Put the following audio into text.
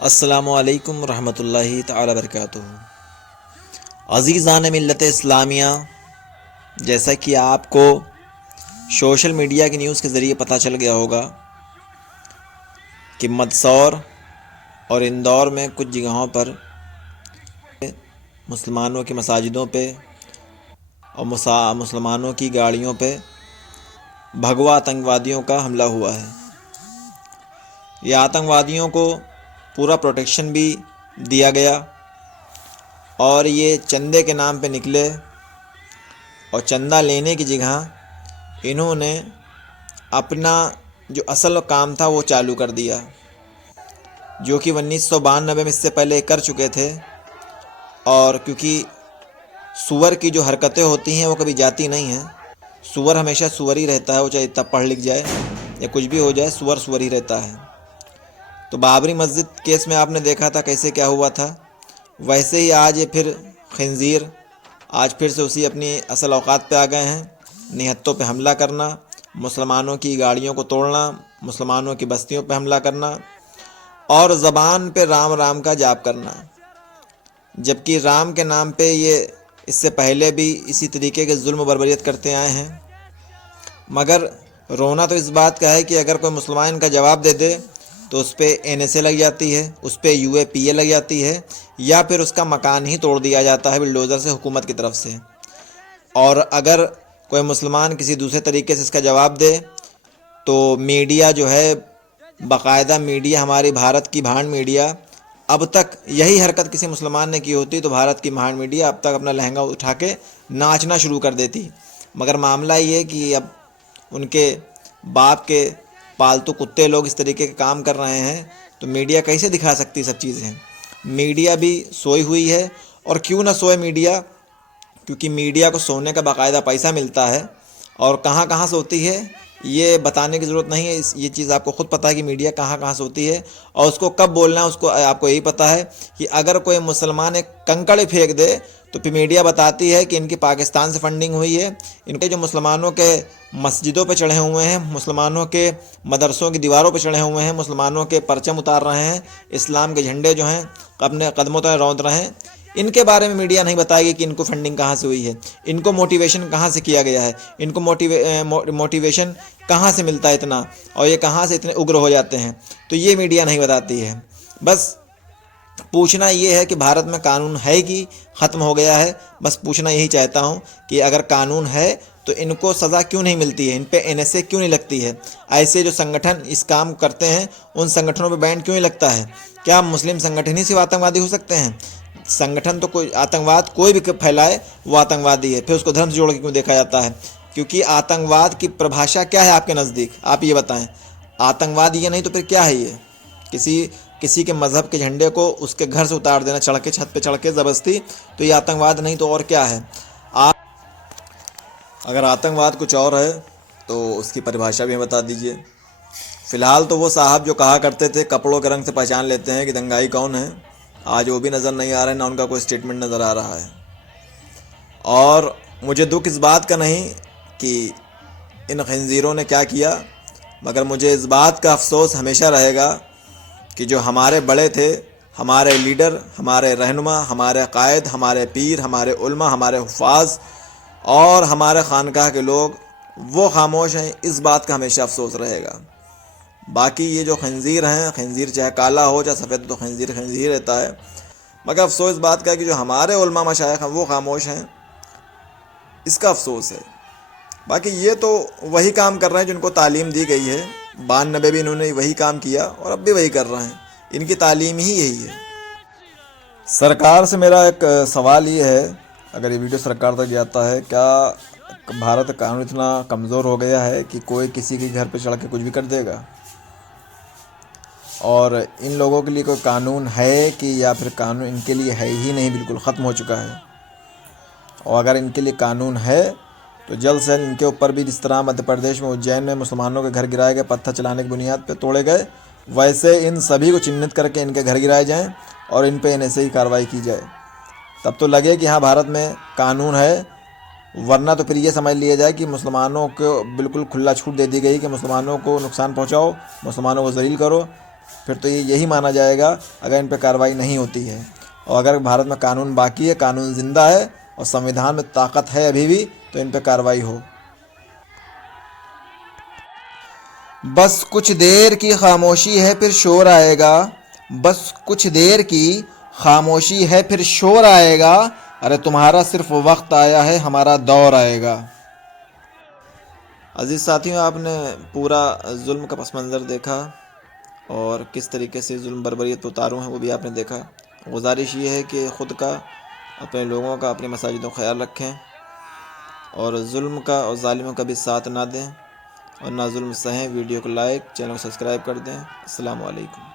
अस्सलामु अलैकुम रहमतुल्लाहि तआला बरकातुहू। अज़ीज़ान मिल्लत इस्लामिया, जैसा कि आपको सोशल मीडिया की न्यूज़ के ज़रिए पता चल गया होगा कि मंदसौर और इंदौर में कुछ जगहों पर मुसलमानों की मसाजिदों पे और मुसलमानों की गाड़ियों पे भगवा आतंकवादियों का हमला हुआ है। ये आतंकवादियों को पूरा प्रोटेक्शन भी दिया गया और ये चंदे के नाम पे निकले और चंदा लेने की जगह इन्होंने अपना जो असल काम था वो चालू कर दिया, जो कि 1992 में इससे पहले कर चुके थे। और क्योंकि सूअर की जो हरकतें होती हैं वो कभी जाती नहीं हैं, सूअर हमेशा सूअर ही रहता है, वो चाहे इतना पढ़ लिख जाए या कुछ भी हो जाए, सूअर सूअर ही रहता है। तो बाबरी मस्जिद केस में आपने देखा था कैसे क्या हुआ था, वैसे ही आज ये फिर खंजीर आज फिर से उसी अपनी असल औकात पे आ गए हैं। निहत्तों पे हमला करना, मुसलमानों की गाड़ियों को तोड़ना, मुसलमानों की बस्तियों पे हमला करना और ज़बान पे राम राम का जाप करना, जबकि राम के नाम पे ये इससे पहले भी इसी तरीके के जुल्म बर्बरियत करते आए हैं। मगर रोना तो इस बात का है कि अगर कोई मुसलमान का जवाब दे दे तो उस पर NSA लग जाती है, उस पर UAPA लग जाती है, या फिर उसका मकान ही तोड़ दिया जाता है बिल्डोज़र से हुकूमत की तरफ से। और अगर कोई मुसलमान किसी दूसरे तरीके से इसका जवाब दे तो मीडिया जो है, बाकायदा मीडिया, हमारी भारत की भांड मीडिया, अब तक यही हरकत किसी मुसलमान ने की होती तो भारत की भांड मीडिया अब तक अपना लहंगा उठा के नाचना शुरू कर देती। मगर मामला ये कि अब उनके बाप के पालतू कुत्ते लोग इस तरीके के काम कर रहे हैं तो मीडिया कैसे दिखा सकती सब चीज़ें। मीडिया भी सोई हुई है, और क्यों ना सोए मीडिया, क्योंकि मीडिया को सोने का बाकायदा पैसा मिलता है। और कहाँ कहाँ सोती है ये बताने की ज़रूरत नहीं है, ये चीज़ आपको ख़ुद पता है कि मीडिया कहाँ कहाँ सोती है और उसको कब बोलना है उसको आपको यही पता है कि अगर कोई मुसलमान एक कंकड़ फेंक दे तो फिर मीडिया बताती है कि इनकी पाकिस्तान से फंडिंग हुई है। इनके जो मुसलमानों के मस्जिदों पे चढ़े हुए हैं, मुसलमानों के मदरसों की दीवारों पे चढ़े हुए हैं, मुसलमानों के परचम उतार रहे हैं, इस्लाम के झंडे जो हैं अपने कदमों तले रौंद रहे हैं, इनके बारे में मीडिया नहीं बताएगी कि इनको फंडिंग कहाँ से हुई है, इनको मोटिवेशन कहाँ से किया गया है, इनको मोटिवेशन कहाँ से मिलता है इतना, और ये कहाँ से इतने उग्र हो जाते हैं, तो ये मीडिया नहीं बताती है। बस पूछना ये है कि भारत में कानून है कि ख़त्म हो गया है। बस पूछना यही चाहता हूँ कि अगर कानून है तो इनको सज़ा क्यों नहीं मिलती है, इन पे NSA क्यों नहीं लगती है, ऐसे जो संगठन इस काम करते हैं उन संगठनों पे बैन क्यों नहीं लगता है। क्या मुस्लिम संगठन ही सिर्फ आतंकवादी हो सकते हैं? संगठन तो कोई आतंकवाद कोई भी फैलाए वो आतंकवादी है, फिर उसको धर्म से जोड़ के क्यों देखा जाता है? क्योंकि आतंकवाद की परिभाषा क्या है आपके नज़दीक, आप ये बताएं। आतंकवाद ये नहीं तो फिर क्या है ये? किसी के मज़हब के झंडे को उसके घर से उतार देना, चढ़ के छत पे चढ़ के ज़बरदस्ती, तो ये आतंकवाद नहीं तो और क्या है? आप अगर आतंकवाद कुछ और है तो उसकी परिभाषा भी बता दीजिए। फ़िलहाल तो वो साहब जो कहा करते थे कपड़ों के रंग से पहचान लेते हैं कि दंगाई कौन है, आज वो भी नज़र नहीं आ रहा है, ना उनका कोई स्टेटमेंट नज़र आ रहा है। और मुझे दुख इस बात का नहीं कि इन खंजीरों ने क्या किया, मगर मुझे इस बात का अफसोस हमेशा रहेगा कि जो हमारे बड़े थे, हमारे लीडर, हमारे रहनुमा, हमारे कायद, हमारे पीर, हमारे उलमा, हमारे हुफ़ाज़ और हमारे खानकाह के लोग, वो खामोश हैं, इस बात का हमेशा अफसोस रहेगा। बाकी ये जो खंजीर हैं, खंजीर चाहे काला हो चाहे सफ़ेद, तो खंजीर खंजीर रहता है। मगर अफसोस इस बात का है कि जो हमारे उलमा मशाइख हैं वो खामोश हैं, इसका अफसोस है। बाकी ये तो वही काम कर रहे हैं जिनको तालीम दी गई है, 92 भी इन्होंने वही काम किया और अब भी वही कर रहे हैं, इनकी तालीम ही यही है। सरकार से मेरा एक सवाल ये है, अगर ये वीडियो सरकार तक जाता है, क्या भारत का कानून इतना कमज़ोर हो गया है कि कोई किसी के घर पे चढ़ के कुछ भी कर देगा? और इन लोगों के लिए कोई कानून है कि या फिर कानून इनके लिए है ही नहीं, बिल्कुल ख़त्म हो चुका है? और अगर इनके लिए कानून है तो जल्द से जल्द इनके ऊपर भी, जिस तरह मध्य प्रदेश में उज्जैन में मुसलमानों के घर गिराए गए, पत्थर चलाने की बुनियाद पे तोड़े गए, वैसे इन सभी को चिन्हित करके इनके घर गिराए जाएं और इन पे ऐसे ही कार्रवाई की जाए। तब तो लगे कि हाँ भारत में कानून है, वरना तो फिर ये समझ लिया जाए कि मुसलमानों को बिल्कुल खुला छूट दे दी गई कि मुसलमानों को नुकसान पहुंचाओ, मुसलमानों को जलील करो। फिर तो ये यही माना जाएगा अगर इन पर कार्रवाई नहीं होती है। और अगर भारत में कानून बाकी है, कानून ज़िंदा है और संविधान में ताकत है अभी भी, तो इन पर कार्रवाई हो। बस कुछ देर की खामोशी है फिर शोर आएगा, बस कुछ देर की खामोशी है फिर शोर आएगा, अरे तुम्हारा सिर्फ वक्त आया है, हमारा दौर आएगा। अजीज़ साथियों, आपने पूरा जुल्म का पस मंज़र देखा और किस तरीके से जुल्म बर्बरियत पे उतारू हैं वो भी आपने देखा। गुजारिश ये है कि ख़ुद का, अपने लोगों का, अपनी मसाजिदों का ख्याल रखें और जुल्म का और ज़ालिमों का भी साथ ना दें और ना जुल्म सहें। वीडियो को लाइक, चैनल को सब्सक्राइब कर दें। अस्सलामु अलैकुम।